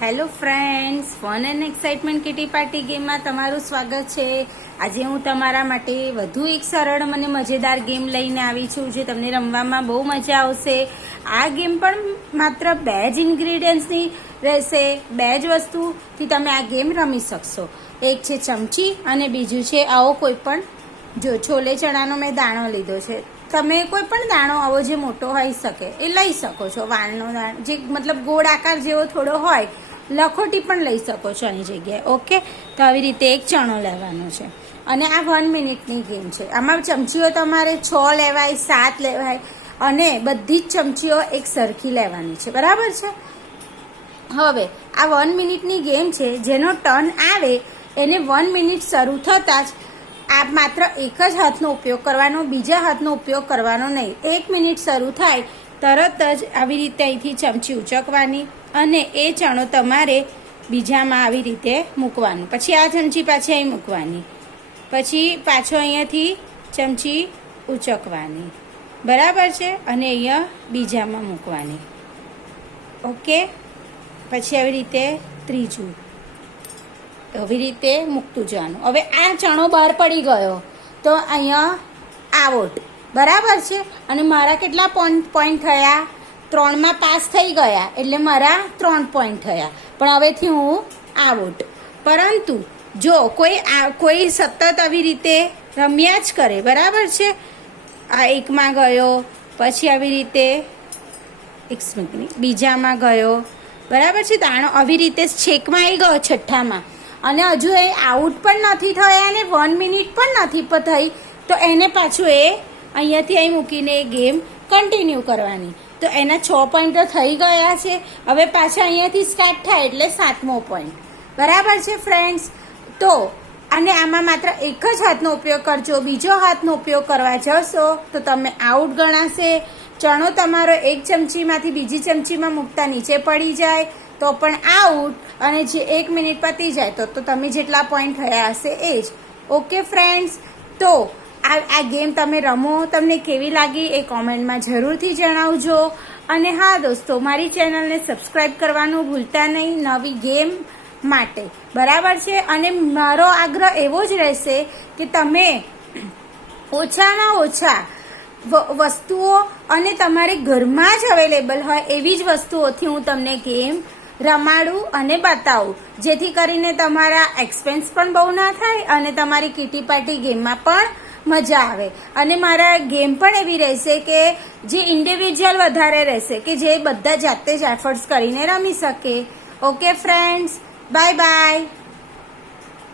Hello friends, fun and excitement kitty party ગેમમાં તમારું સ્વાગત છે. આજે હું તમારા માટે વધુ એક સરળ અને મજેદાર ગેમ લઈને આવી છું જે તમને રમવામાં બહુ મજા આવશે. આ ગેમ પણ માત્ર 2 જ ઇન્ગ્રીડિયન્ટ્સની રહેશે. 2 જ વસ્તુથી તમે આ ગેમ રમી શકશો. એક છે ચમચી અને બીજું છે આવો કોઈ પણ, જો છોલે ચણાનો મેં દાણો લીધો છે. તમે કોઈ પણ દાણો આવો જે મોટો હોઈ શકે એ લઈ શકો છો. વાળનો દાણો જે મતલબ ગોળ આકાર જેવો થોડો હોય, લખોટી પણ લઈ શકો છો આની જગ્યાએ. ઓકે, તો આવી રીતે એક ચણો લેવાનો છે અને આ 1 મિનિટની ગેમ છે. આમાં ચમચીઓ તમારે 6 લેવાય, 7 લેવાય અને બધી જ ચમચીઓ એક સરખી લેવાની છે. બરાબર છે. હવે આ 1 મિનિટની ગેમ છે. જેનો ટર્ન આવે એને 1 મિનિટ શરૂ થતાં જ આ માત્ર એક જ હાથનો ઉપયોગ કરવાનો, બીજા હાથનો ઉપયોગ કરવાનો નહીં. 1 મિનિટ શરૂ થાય તરત જ આવી રીતે અહીંથી ચમચી ઉચકવાની અને એ ચણો તમારે બીજામાં આવી રીતે મૂકવાનું. પછી આ ચમચી પાછી અહીં મૂકવાની, પછી પાછો અહીંયાથી ચમચી ઉચકવાની. બરાબર છે. અને અહીંયા બીજામાં મૂકવાની. ઓકે, પછી આવી રીતે ત્રીજું, આવી રીતે મૂકતું જવાનું. હવે આ ચણો બહાર પડી ગયો તો અહીંયા આઉટ. બરાબર છે. અને મારા કેટલા પોઈન્ટ થયા? 3માં પાસ થઈ ગયા એટલે મારા 3 પોઈન્ટ થયા. પણ હવેથી હું આઉટ. પરંતુ જો કોઈ સતત આવી રીતે રમ્યા જ કરે, બરાબર છે, આ એકમાં ગયો, પછી આવી રીતે બીજામાં ગયો, બરાબર છે, દાણો આવી રીતે છેકમાં આવી ગયો છઠ્ઠામાં, અને હજુ એ આઉટ પણ નથી થયા અને 1 મિનિટ પણ નથી થઈ, તો એને પાછું એ અહીંયાથી અહીં મૂકીને એ ગેમ કન્ટિન્યુ કરવાની. તો એના 6 પોઈન્ટ તો થઈ ગયા છે. હવે પાછા અહીંયાથી સ્ટાર્ટ થાય એટલે 7મો પોઈન્ટ. બરાબર છે ફ્રેન્ડ્સ. તો અને આમાં માત્ર એક જ હાથનો ઉપયોગ કરજો. બીજો હાથનો ઉપયોગ કરવા જશો તો તમે આઉટ ગણાશે. ચણો તમારો એક ચમચીમાંથી બીજી ચમચીમાં મૂકતા નીચે પડી જાય તો પણ આઉટ. અને જે 1 મિનિટ પતી જાય તો તમે જેટલા પોઈન્ટ થયા હશે એ જ. ઓકે ફ્રેન્ડ્સ, તો આ ગેમ તમે રમો, તમને કેવી લાગી એ કોમેન્ટમાં જરૂરથી જણાવજો. અને હા દોસ્તો, મારી ચેનલને સબસ્ક્રાઈબ કરવાનું ભૂલતા નહીં નવી ગેમ માટે. બરાબર છે. અને મારો આગ્રહ એવો જ રહેશે કે તમે ઓછામાં ઓછા વસ્તુઓ અને તમારે ઘરમાં જ અવેલેબલ હોય એવી જ વસ્તુઓથી હું તમને ગેમ રમાડું અને બતાવું, જેથી કરીને તમારા એક્સપેન્સ પણ બહુ ના થાય અને તમારી કિટી પાર્ટી ગેમમાં પણ મજા આવે. અને મારા ગેમ પણ એવી રહેશે કે જે ઇન્ડિવિજ્યુઅલ વધારે રહેશે, કે જે બધા જાતે જ એફર્ટ્સ કરીને રમી શકે. Okay friends, bye bye.